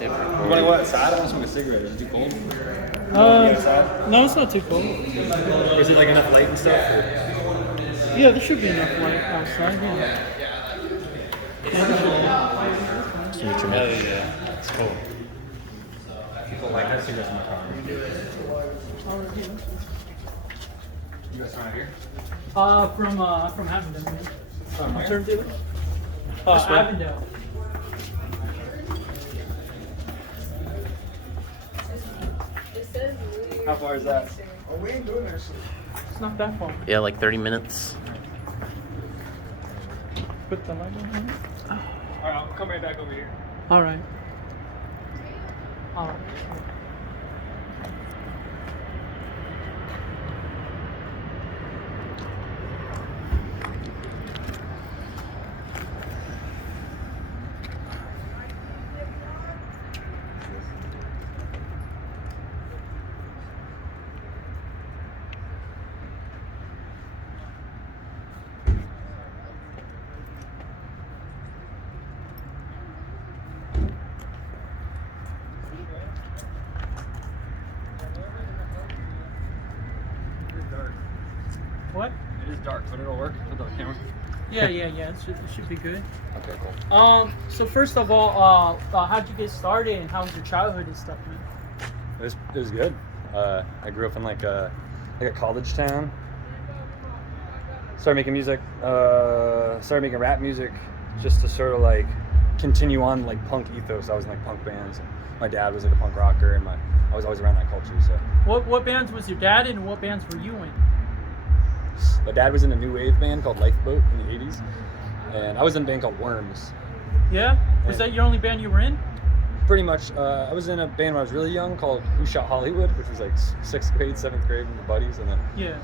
You recording. want to go outside? I want to smoke a cigarette. Is it too cold? No, it's not too cold. Or is it like enough light and stuff? Or? Yeah, there should be enough light outside. Yeah. Hell yeah. It's cool. People like that cigarettes in my car. You guys around here? From Avondale. Turntable. Avondale. How far is that? Oh, we ain't doing that shit. It's not that far. Yeah, like 30 minutes. Put the light on. Alright, I'll come right back over here. All right. All right. What? It is dark, but it'll work for the camera. Yeah. It should be good. Okay, cool. So first of all, how'd you get started and how was your childhood and stuff, man? It was good. I grew up in like a college town. Started making music. Started making rap music, just to sort of like continue on like punk ethos. I was in like punk bands. My dad was like a punk rocker, and I was always around that culture. So What bands was your dad in and what bands were you in? my dad was in a new wave band called Lifeboat in the '80s, and I was in a band called Worms. Yeah? Was that your only band you were in? Pretty much. I was in a band when I was really young called Who Shot Hollywood, which was like 6th grade, 7th grade with buddies, and then Yeah.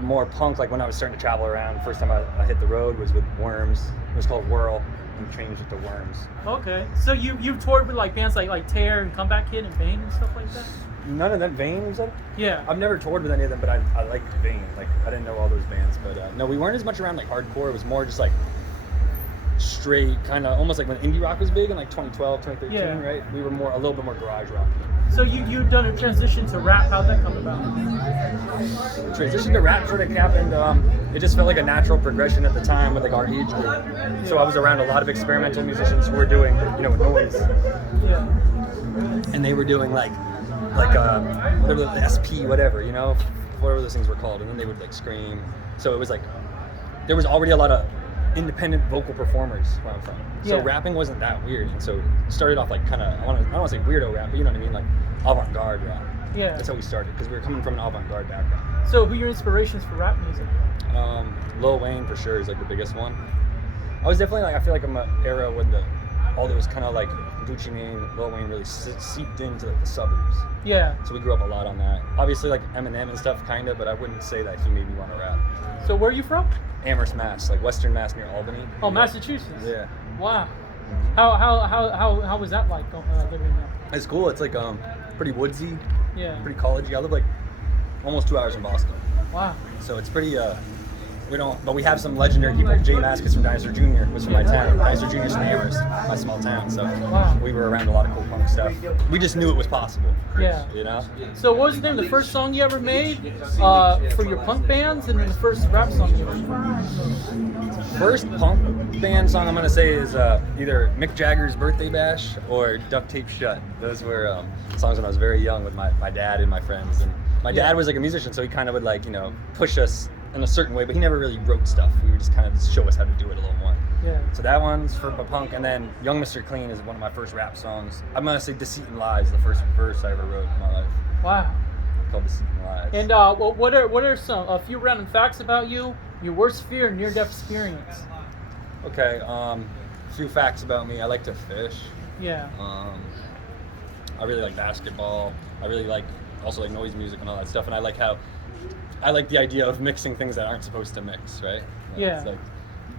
more punk, like when I was starting to travel around. First time I hit the road was with Worms. It was called Whirl, and changed it to Worms. Okay. So you've toured with like bands like Tear and Comeback Kid and Bane and stuff like that? None of that. Vane, you said? Yeah. I've never toured with any of them, but I liked Vane. Like, I didn't know all those bands, but no, we weren't as much around like hardcore. It was more just like straight, kind of almost like when indie rock was big in like 2012, 2013, Yeah. right? We were a little bit more garage rock. So you've done a transition to rap. How'd that come about? Transition to rap sort of happened. It just felt like a natural progression at the time with like our age group. So I was around a lot of experimental musicians who were doing, noise, Yeah. and they were doing like whatever the SP, whatever those things were called, and then they would like scream. So it was like there was already a lot of independent vocal performers where I'm from. So Yeah. rapping wasn't that weird, and so it started off like kind of I don't want to say weirdo rap, but you know what I mean, like avant-garde rap. Yeah. That's how we started because we were coming from an avant-garde background. So who are your inspirations for rap music? Lil Wayne for sure is like the biggest one. I was definitely like I feel like I'm an era when all those kind of like Gucci Mane, Lil Wayne really seeped into like, the suburbs. Yeah. So we grew up a lot on that. Obviously like Eminem and stuff kinda, but I wouldn't say that he made me want to rap. So where are you from? Amherst, Mass, like Western Mass near Albany. Oh, Massachusetts. Yeah. Wow. How was that like living there? It's cool. It's like pretty woodsy, Yeah. pretty collegey. I live like almost 2 hours from Boston. Wow. So it's pretty but we have some legendary people. Jay Maskus from Dinosaur Jr. was from my town. Dinosaur Jr. is from Amherst, my small town. So Wow. we were around a lot of cool punk stuff. We just knew it was possible. Yeah. So what was the name of the first song you ever made for your punk bands, and then the first rap song you ever made? First punk band song I'm gonna say is either Mick Jagger's Birthday Bash or Duct Tape Shut. Those were songs when I was very young with my dad and my friends. And my dad was like a musician, so he kind of would like push us in a certain way, but he never really wrote stuff. We would just kind of show us how to do it a little more. Yeah. So that one's for punk, and then Young Mr. Clean is one of my first rap songs. I'm gonna say Deceit and Lies, the first verse I ever wrote in my life. Wow. Called Deceit and Lies. And what are a few random facts about you? Your worst fear and near-death experience. Okay, a few facts about me. I like to fish. Yeah. I really like basketball. I really like also like noise music and all that stuff, and I like the idea of mixing things that aren't supposed to mix, right? Yeah. It's like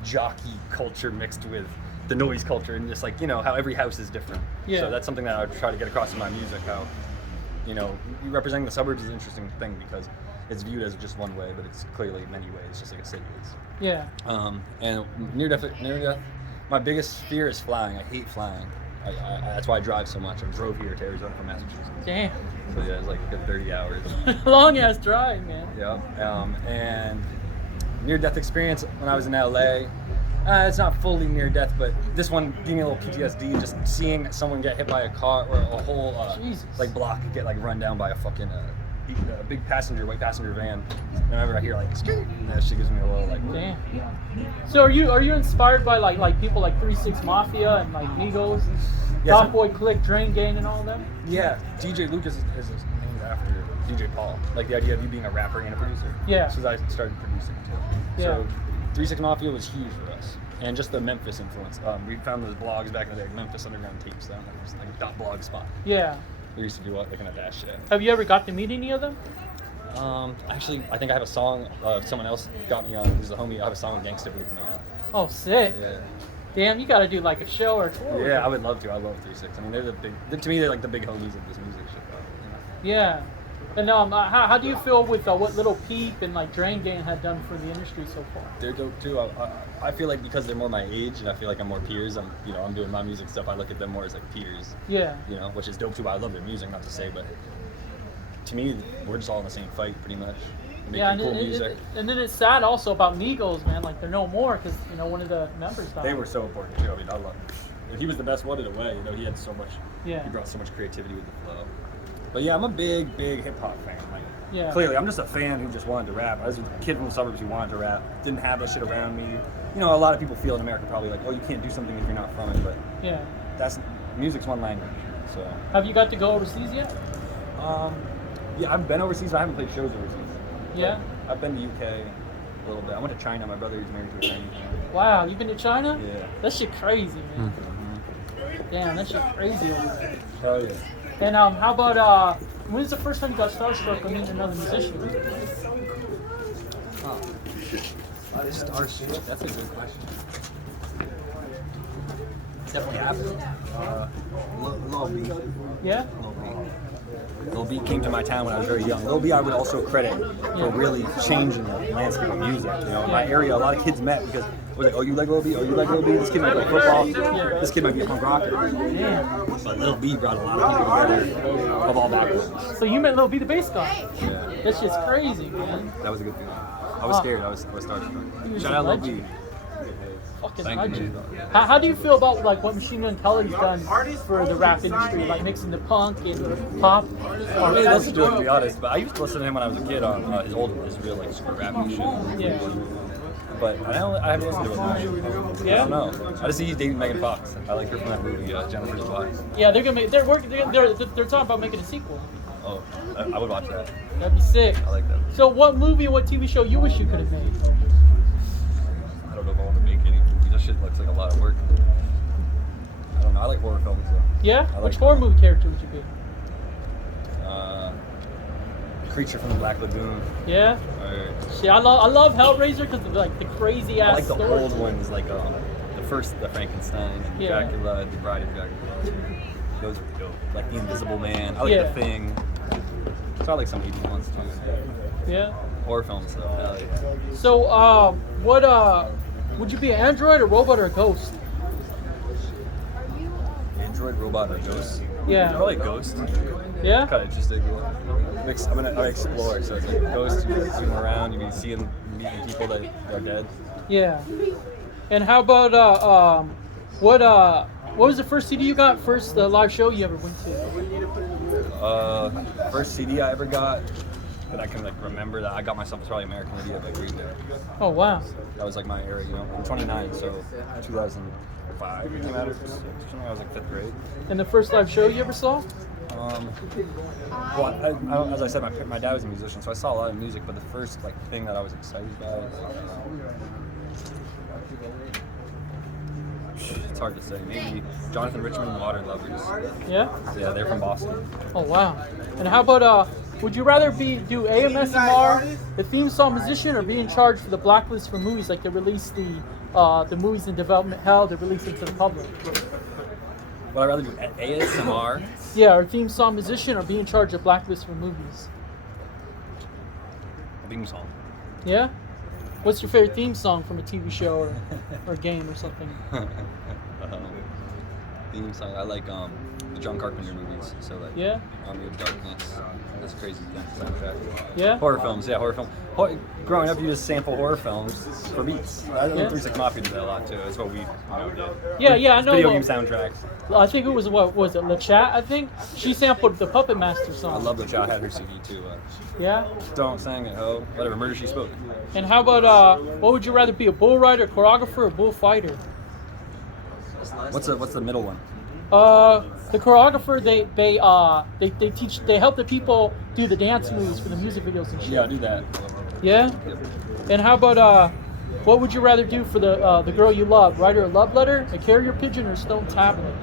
jockey culture mixed with the noise culture, and just like how every house is different. Yeah. So that's something that I would try to get across in my music. How representing the suburbs is an interesting thing because it's viewed as just one way, but it's clearly many ways, just like a city is. Yeah. And near death. My biggest fear is flying. I hate flying. That's why I drive so much. I drove here to Arizona from Massachusetts. Damn. So yeah, it's like a good 30 hours. Long ass drive, man. Yeah. And near-death experience when I was in LA. It's not fully near-death, but this one gave me a little PTSD. Just seeing someone get hit by a car or a whole like block get like run down by a fucking big white passenger van. Whenever I hear like skirt, that shit gives me a little like. Damn. So are you inspired by like people like 3-6 Mafia and like Migos and Top Boy Click, Drain Gang and all of them? Yeah, DJ Lucas is named after DJ Paul. Like the idea of you being a rapper and a producer. Yeah. Since I started producing too. Yeah. So 3-6 Mafia was huge for us. And just the Memphis influence. We found those blogs back in the day, Memphis Underground Tapes. That was like .blog spot. Yeah. We used to do looking at that shit. Have you ever got to meet any of them? Actually, I think I have a song. Someone else got me on. Who's a homie. I have a song with Gangsta Brew coming out. Oh, sick. Yeah. Damn, you got to do like a show or a tour. Yeah, I would love to. I love 3-6. I mean, to me, they're like the big homies of this music shit. You know? Yeah. And how do you feel with what Little Peep and like Drain Gang had done for the industry so far? They're dope too. I feel like because they're more my age and I feel like I'm more peers. I'm doing my music stuff. I look at them more as like peers. Yeah. Which is dope too. I love their music, not to say, but to me, we're just all in the same fight pretty much. Making cool music. And then it's sad also about Migos, man. Like they're no more because one of the members died. They were so important too. I mean, I love him. He was the best one in a way. He had so much. Yeah. He brought so much creativity with the flow. But yeah, I'm a big hip hop fan. Like, yeah. Clearly, I'm just a fan who just wanted to rap. I was a kid from the suburbs who wanted to rap. Didn't have that shit around me. A lot of people feel in America probably like, oh, you can't do something if you're not from it. But yeah, music's one language. So. Have you got to go overseas yet? Yeah, I've been overseas, but I haven't played shows overseas. Yeah. I've been to UK a little bit. I went to China. My brother is married to a Chinese woman. Wow, you've been to China? Yeah. That shit crazy, man. Damn, that shit crazy over there. Oh yeah. And how about when's the first time you got starstruck on meeting another musician? Starstruck. That's a good question. Definitely happened. Lil B. Yeah. Lil B came to my town when I was very young. Lil B I would also credit for really changing the landscape of music. In my area, a lot of kids met because it was like, oh, you like Lil B? Oh, you like Lil B? This kid might play football. This kid might be a punk rocker. Yeah. But Lil B brought a lot of people together of all backgrounds. So you met Lil B, the bass guy. Yeah. That shit's crazy, man. That was a good feeling. I was scared. I was starstruck. Shout out Lil B. Fucking Thank legend. you. How do you feel about like what Machine Gun Kelly's done for the rap industry, like mixing the punk and pop? I really listen to it, to be honest, but I used to listen to him when I was a kid on his real like super rapping shit. Yeah. But I haven't listened to it much. Yeah. I don't know. I just see he's dating Megan Fox. I like her from that movie, Jennifer's Wife. Yeah, they're talking about making a sequel. Oh, I would watch that. That'd be sick. I like that. So what movie or what TV show you wish you could have made? I don't know if I want to make any. That shit looks like a lot of work. I don't know. I like horror films though. Yeah? Like Which horror movie character would you be? Creature from the Black Lagoon. Yeah? Or, See, I love Hellraiser because of like the crazy ass I like the story. old ones, like the Frankenstein, and Yeah. Dracula, the Bride of Dracula. Those are dope. Like the Invisible Man. I like Yeah. The Thing. So I like some 80s ones too. Yeah. Horror films though. Hell yeah. So what would you be an android, a robot, or a ghost? Android, robot, or ghost? Yeah. Probably ghost. Yeah? Kind of interesting. I'm gonna explore. So it's like ghost. You be seeing around. You be meeting people that are dead. Yeah. And how about what was the first CD you got? First live show you ever went to? First CD I ever got that I can like remember that I got myself was probably American Idiot by Green Day. Oh wow. That was like my era, I'm 29, so 2005 it came out. I was like 5th grade. And the first live show you ever saw? Well, as I said, my dad was a musician, so I saw a lot of music. But the first like thing that I was excited about, it's hard to say. Maybe Jonathan Richman and Water Lovers. Yeah. Yeah, they're from Boston. Oh wow. And how about would you rather do AMSMR, the theme song musician, or be in charge for the blacklist for movies, like to release the movies in development hell, to release it to the public? Would I rather do ASMR? Yeah, or theme song musician, or be in charge of blacklist for movies? Theme song. Yeah? What's your favorite theme song from a TV show or game or something? theme song. I like the John Carpenter movies. So like Yeah. Army of Darkness. That's a crazy thing. Soundtrack. Yeah. Horror films, yeah, horror film. Growing up, you just sample horror films for beats. I think Yeah. 3 6 Mafia did that a lot too. That's what we did. Yeah, I know. Video game soundtracks. I think it was what was it? LeChat, I think. She sampled the Puppet Master song. I love the child had her CD too. Yeah. Don't sing it, ho. Whatever, Murder She Spoke. And how about what would you rather be, a bull rider, choreographer, or bullfighter? What's the middle one? The choreographer, they help the people do the dance moves for the music videos and shit. Yeah, I'll do that. Yeah? And how about what would you rather do for the girl you love? Write her a love letter, a carrier pigeon, or a stone tablet?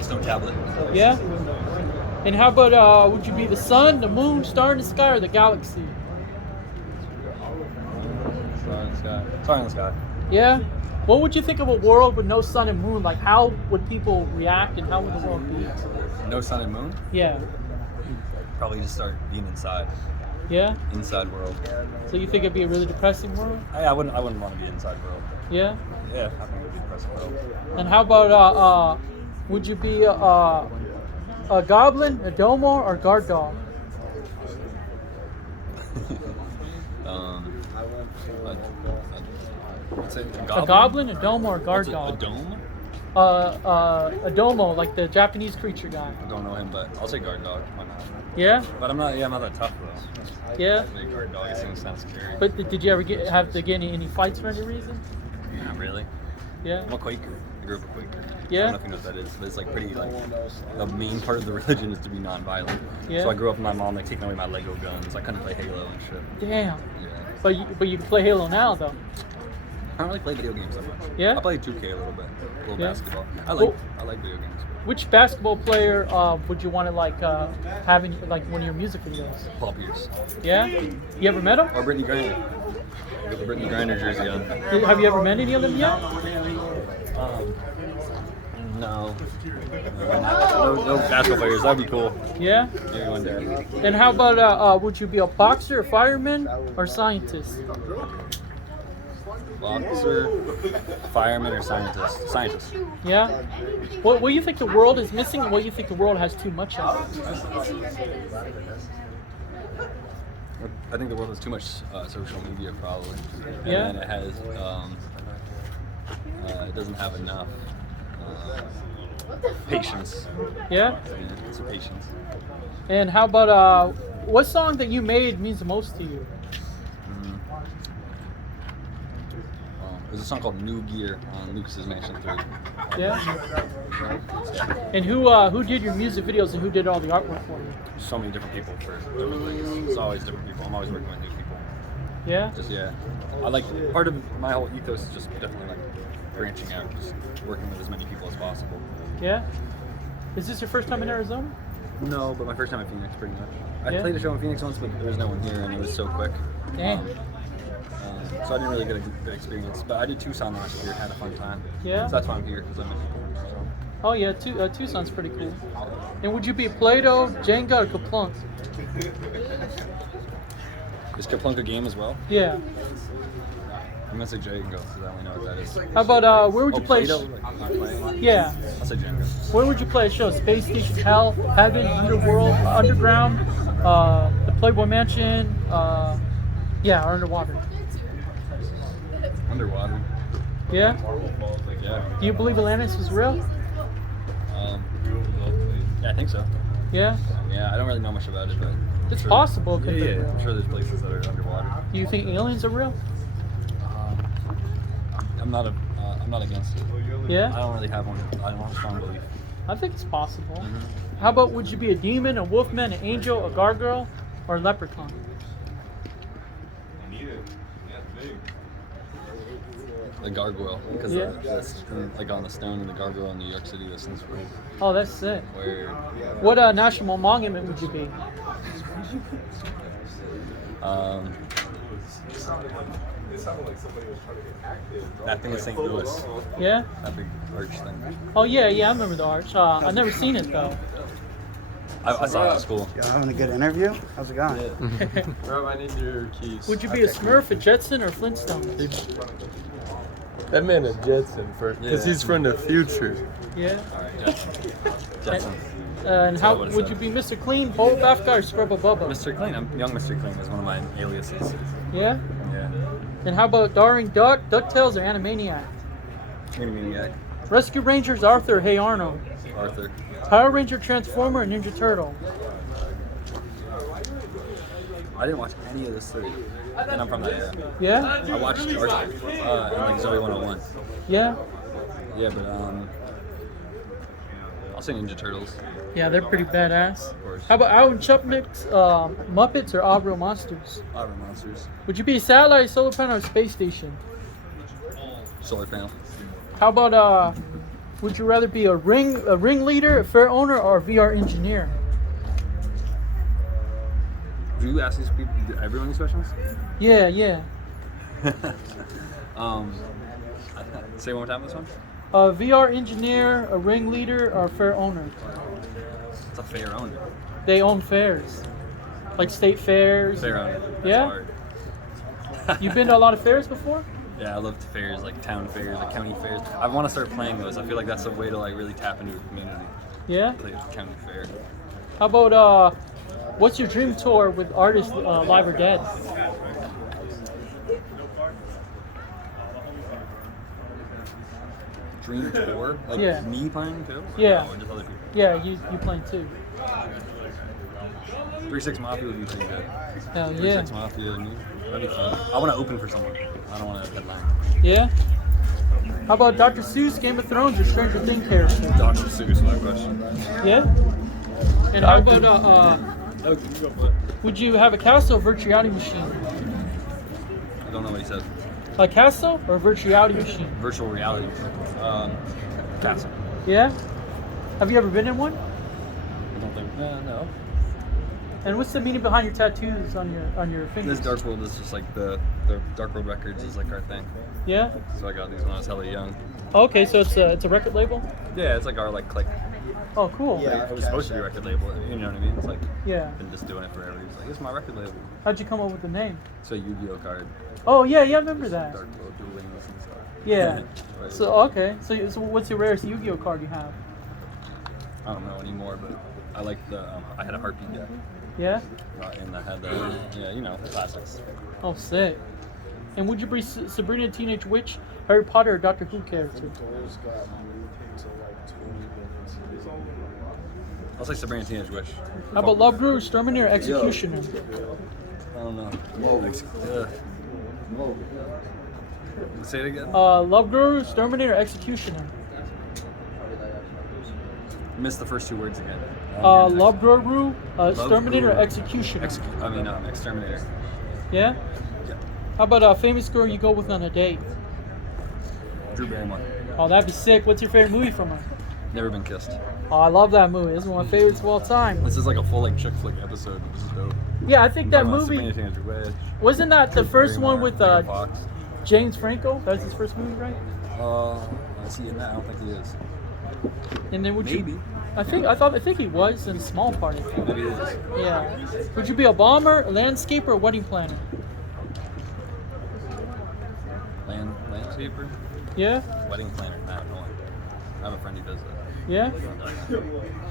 Stone tablet. Yeah? And how about would you be the sun, the moon, star in the sky, or the galaxy? Star in the sky. Star in the sky. Yeah? What would you think of a world with no sun and moon? Like, how would people react and how would the world be? No sun and moon? Yeah. Probably just start being inside. Yeah? Inside world. So you think it'd be a really depressing world? I wouldn't want to be inside world. Yeah? Yeah, I think it would be a depressing world. And how about, would you be a goblin, a domo, or guard dog? What's it? A goblin, a domo, or a guard A dog? dome? A domo, like the Japanese creature guy. I don't know him, but I'll say guard dog. Why not? Yeah? But I'm not that tough though. Yeah? Maybe guard dog, it sounds scary. But did you ever have to get any fights for any reason? Not really. Yeah? I'm a Quaker. I grew up a Quaker. Yeah? I don't know if you know what that is, but it's like pretty like the main part of the religion is to be non-violent. Yeah. So I grew up with my mom like taking away my Lego guns. I couldn't play Halo and shit. Damn. Yeah. But you can play Halo now, though. I don't really play video games that much. Yeah? I play 2K a little bit, a little Yeah. basketball. I Well- like video games. Which basketball player would you want to like have in like one of your music videos? Paul Pierce Yeah? You ever met him? or Brittany Griner. Got the Brittany Griner jersey on. Have you ever met any of them yet? No. No basketball players. That'd be cool. Yeah? Maybe one day. And how about would you be a boxer, a fireman, or scientist? Boxer, fireman, or scientist? Scientist. Yeah? What do you think the world is missing and what do you think the world has too much of? I think the world has too much social media, probably. And Yeah? then it has, it doesn't have enough patience. Yeah? Yeah, it's patience. And how about what song that you made means the most to you? There's a song called New Gear on Lucas's Mansion 3. Yeah? And who did your music videos and who did all the artwork for you? So many different people for different things. It's always different people. I'm always working with new people. Yeah? Just, yeah. I like, part of my whole ethos is just definitely like branching out, just working with as many people as possible. Yeah? Is this your first time in Arizona? No, but my first time in Phoenix, pretty much. I Yeah? played a show in Phoenix once, but there was no one here and it was so quick. Damn. So I didn't really get a good experience. But I did Tucson last year, had a fun time. Yeah? So that's why I'm here, because I'm in so. Oh yeah, Tucson's pretty cool. And would you be Play-Doh, Jenga, or Kaplunk? Is Kaplunk a game as well? Yeah. I'm gonna say Jenga, because I only know what that is. How about where would you play? Play-Doh? Like playing? Yeah. I'll say Jenga. Where would you play a show? Space Station, Hell, Heaven, Underworld, Underground, the Playboy Mansion, yeah, or underwater. Underwater. Yeah. Yeah. Do you believe Atlantis was real? Yeah, I think so. Yeah. Yeah, I don't really know much about it, but It's possible it could be Yeah, real. I'm sure there's places that are underwater. Do you think aliens are real? I'm not against it. I Yeah. don't really have one. I don't have a strong belief. I think it's possible. Mm-hmm. How about would you be a demon, a wolfman, an angel, a gargoyle, or a leprechaun? The gargoyle, because Yeah. that's like on the stone in the gargoyle in New York City. This thing's weird. Oh, that's sick. Weird. What national monument would you be? That thing in St. Louis. Yeah. That big arch thing. Oh yeah, I remember the arch. I've never seen it though. I saw it at school. Y'all having a good interview? How's it going? Rob, I need your keys. Would you be a Smurf, a Jetson, or a Flintstone? That man a Jetson because he's from the future. Yeah. Alright, Jetson. And how would've would said. you be, Mr. Clean, Bold Bath Guy, or Scrubba Bubba? Mr. Clean. I'm young Mr. Clean is one of my aliases. Yeah. Yeah. And how about Darring Duck, DuckTales, or Animaniac? Maniac. Rescue Rangers, Arthur, or Hey Arnold? Arthur. Power Ranger, Transformer, or Ninja Turtle? I didn't watch any of this three. And I'm from that era. Yeah. I watched Arthur and like Zoe 101. Yeah. Yeah, but I'll say Ninja Turtles. Yeah, they're pretty badass. Of course. How about Alvin Chipmunks, Muppets, or Odd Real Monsters? Otter Monsters. Would you be a satellite, solar panel, or space station? Solar panel. How about would you rather be a ringleader, a fair owner, or a VR engineer? Do you ask these people, everyone these questions? Yeah, yeah. Say one more time this one. A VR engineer, a ringleader, or a fair owner? It's a fair owner. They own fairs, like state fairs. Fair owner. That's Yeah? hard. You've been to a lot of fairs before? Yeah, I love fairs, like town fairs, like county fairs. I want to start playing those. I feel like that's a way to like really tap into a community. Yeah. Play a county fair. How about what's your dream tour with artists live or dead? Dream tour? Like Yeah. me playing too? Yeah. No, or just other people? Yeah, you playing too. 3-6 Mafia would be pretty good. Hell 3-6 yeah. Mafia, that'd be fun. I want to open for someone. I don't want to headline. Yeah. How about Dr. Seuss, Game of Thrones, or Stranger Things character? Dr. Seuss, my question. Yeah. And how about would you have a castle or virtual reality machine? I don't know what he said. A castle or a virtual reality machine? Virtual reality. Castle. Yeah. Have you ever been in one? I don't think. No. And what's the meaning behind your tattoos on your fingers? This Dark World is just like the Dark World Records is like our thing. Yeah. So I got these when I was hella young. Okay, so it's a record label. Yeah, it's like our like click. Oh, cool. Yeah, it was supposed to be a record label. You know what I mean? It's like Yeah. been just doing it forever. It's like it's my record label. How'd you come up with the name? It's a Yu-Gi-Oh card. Oh yeah, I remember that. Dark World Duel Links and stuff. Yeah. Right. So okay, so what's your rarest Yu-Gi-Oh card you have? I don't know anymore, but I like the. I had a Heartbeat deck, Yeah. and I had yeah, you know, classics. Oh, sick. And would you be Sabrina the Teenage Witch, Harry Potter, or Doctor Who character? I'll say Sabrina Teenage Witch. How about Love Guru, Exterminator, or Executioner? I don't know. Say it again. Love Guru, Exterminator, or Executioner? Missed the first two words again. I didn't hear the Love Guru, Exterminator, or Guru. Executioner? Exterminator. Yeah. Yeah. How about a famous girl you go with on a date? Drew Barrymore. Oh, that'd be sick. What's your favorite movie from her? Never Been Kissed. Oh, I love that movie. This is one of my favorites of all time. This is like a full like chick flick episode. This is dope. Yeah, I think that Talking about movie Sabrina Teenage Witch. wasn't that the Drew first one Barrymore, with Megan Fox. James Franco? That was his first movie, right? Is he in that? I don't think he is. And then would Maybe. you? I think he was in a small part. I think. Maybe he is. Yeah. Would you be a bomber, a landscaper, or a wedding planner? Landscaper? Yeah. Wedding planner? I have no idea. I have a friend who does that. Yeah.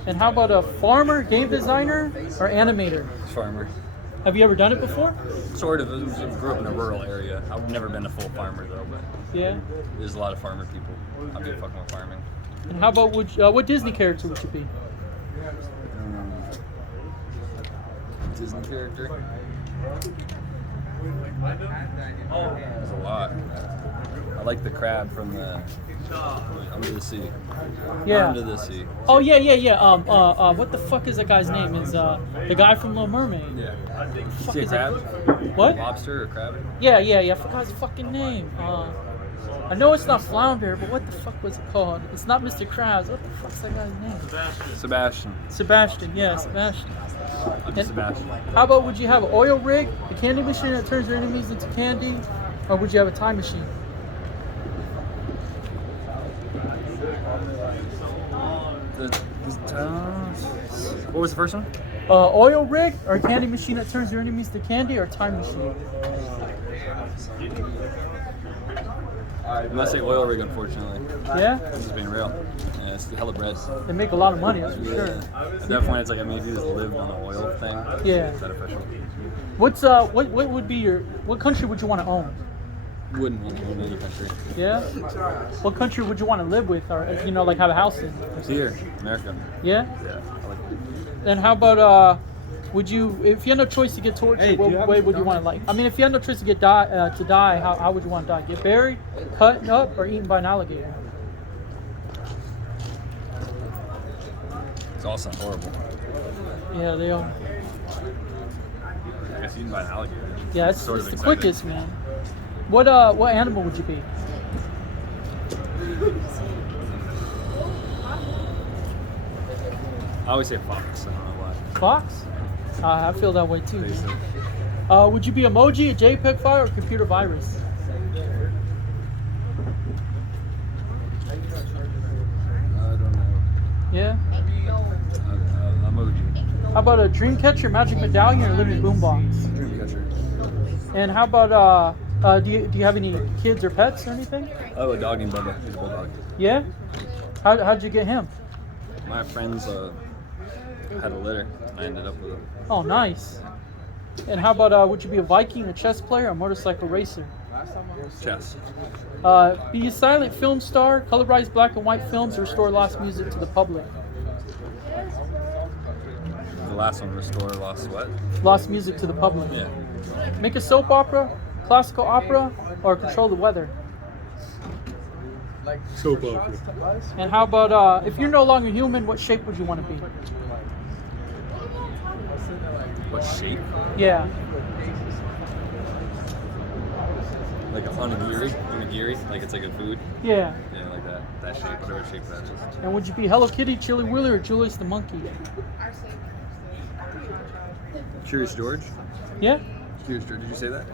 And how about a farmer, game designer, or animator? Farmer. Have you ever done it before? Sort of. I grew up in a rural area. I've never been a full farmer though, but Yeah. there's a lot of farmer people. I'd be fucking with farming. And how about what Disney character would you be? Disney character? There's a lot. I like the crab from the Under the Sea. Yeah. Under the Sea. Oh yeah. What the fuck is that guy's name? Is the guy from Little Mermaid? Yeah. Fuck See a is that? crab? What? Lobster or crab? Yeah. I forgot his fucking name. I know it's not Flounder, but what the fuck was it called? It's not Mr. Krabs. What the fuck's that guy's name? Sebastian. Sebastian. Yeah, Sebastian. I'd be Sebastian. How about would you have an oil rig, a candy machine that turns your enemies into candy, or would you have a time machine? What was the first one? Oil rig, or a candy machine that turns your enemies to candy, or time machine? I'm gonna say oil rig, unfortunately. Yeah? I'm just being real. Yeah, it's hella bread. They make a lot of money, that's for sure. At that point, it's like, I mean, if you just lived on an oil thing, Yeah. it's beneficial. What would be what country would you want to own? Wouldn't want to own any country. Yeah? What country would you want to live with or, like have a house in? Here, America. Yeah? Yeah, I like it. Then how about, would you, if you had no choice to get tortured, what way would you want to like? I mean, if you had no choice to die, how would you want to die? Get buried, cut up, or eaten by an alligator? It's all sound horrible. Yeah, they are. I guess eaten by an alligator. Yeah, it's Sort the of exciting. quickest, man. What animal would you be? I always say fox. I don't know why. Fox? I feel that way too. Basic. Would you be emoji, a JPEG file, or a computer virus? I don't know. Yeah. Emoji. How about a Dreamcatcher, Magic Medallion, or Living Boombox? Dreamcatcher. And how about do you have any kids or pets or anything? Oh, a dog named Bubba. He's a bulldog. Yeah. How'd you get him? My friends had a litter. I ended up with him. Oh, nice. And how about would you be a Viking, a chess player, or a motorcycle racer? Chess. Be a silent film star, colorize black and white films, or restore lost music to the public. The last one, restore lost what? Lost music to the public. Yeah. Make a soap opera, classical opera, or control the weather. Soap opera. And how about if you're no longer human, what shape would you want to be? What shape? Yeah. Like a onigiri? Like it's like a food? Yeah. Yeah, like that. That shape, whatever shape that is. And would you be Hello Kitty, Chili Willy, or Julius the Monkey? Curious George? Yeah? Curious George, did you say that?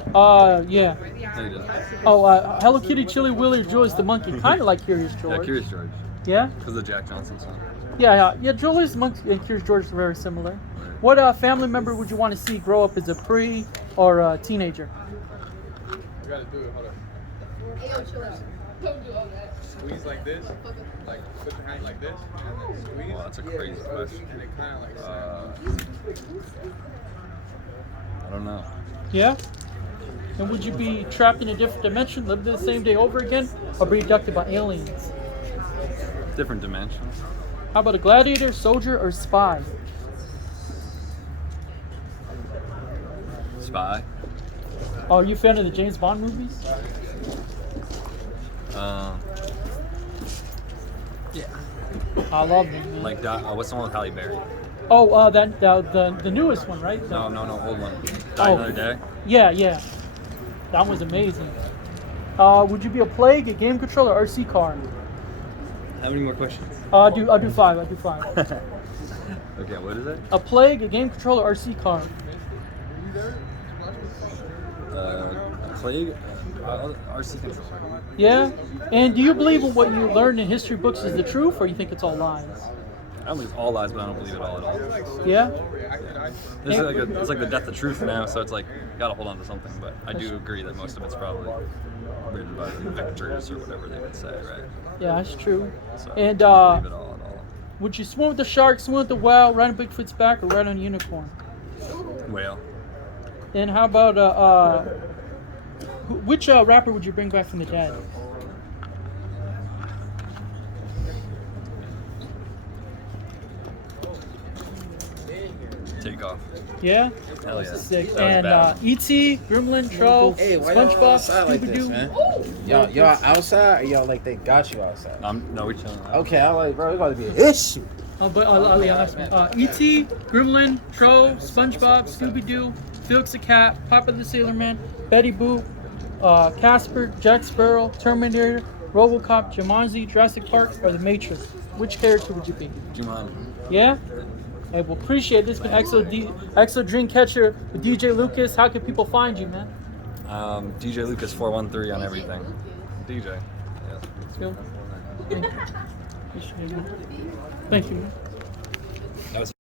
Yeah. No, you didn't. Oh, Hello Kitty, Chili Willy, or Julius the Monkey. Kind of like Curious George. Yeah, Curious George. Yeah? Because of the Jack Johnson song. Yeah. Julius the Monkey and Curious George are very similar. What family member would you want to see grow up as a pre or a teenager? You gotta do it, hold on. Squeeze like this, like put your hand like this, and then squeeze. Well, that's a crazy question. And it kind of like I don't know. Yeah? And would you be trapped in a different dimension, live the same day over again, or be abducted by aliens? Different dimensions. How about a gladiator, soldier, or spy? Spy. Oh, are you a fan of the James Bond movies? Yeah. I love them, man. Like, what's the one with Halle Berry? Oh, the newest one, right? No, old one. Die Another Day? Yeah. That was amazing. Would you be a plague, a game controller, or RC car? How many more questions? I'll do five. Okay, what is it? A plague, a game controller, RC car. Plague? RC controller. Yeah? And do you believe in what you learned in history books is the truth, or you think it's all lies? I don't believe it's all lies, but I don't believe it all at all. Yeah? This is like it's like the death of truth now, so it's like you gotta hold on to something. But I do agree that most of it's probably written by the victors or whatever they would say, right? Yeah, that's true. So And I don't believe it all at all. would you swim with the shark, swim with the whale, ride on Bigfoot's back, or ride on a unicorn? Whale. And how about which rapper would you bring back from the dead? Take off. Yeah? Hell yeah. Sick. That was And bad. E.T., Gremlin, Troll, Hey, why y'all SpongeBob, outside like this, Scooby-Doo. man? Y'all outside, or y'all like they got you outside? No, we're chilling. Okay, I like, bro, it gotta be an issue. Yeah, that's me. E.T., Gremlin, Troll, SpongeBob, Scooby-Doo, Felix the Cat, Papa the Sailor Man, Betty Boop, Casper, Jack Sparrow, Terminator, RoboCop, Jumanji, Jurassic Park, or The Matrix. Which character would you be? Jumanji. Yeah? Hey, well, appreciate this. Been Exo Dreamcatcher with DJ Lucas. How can people find you, man? DJ Lucas 413 on everything. DJ. Yeah. Thank you. Thank you.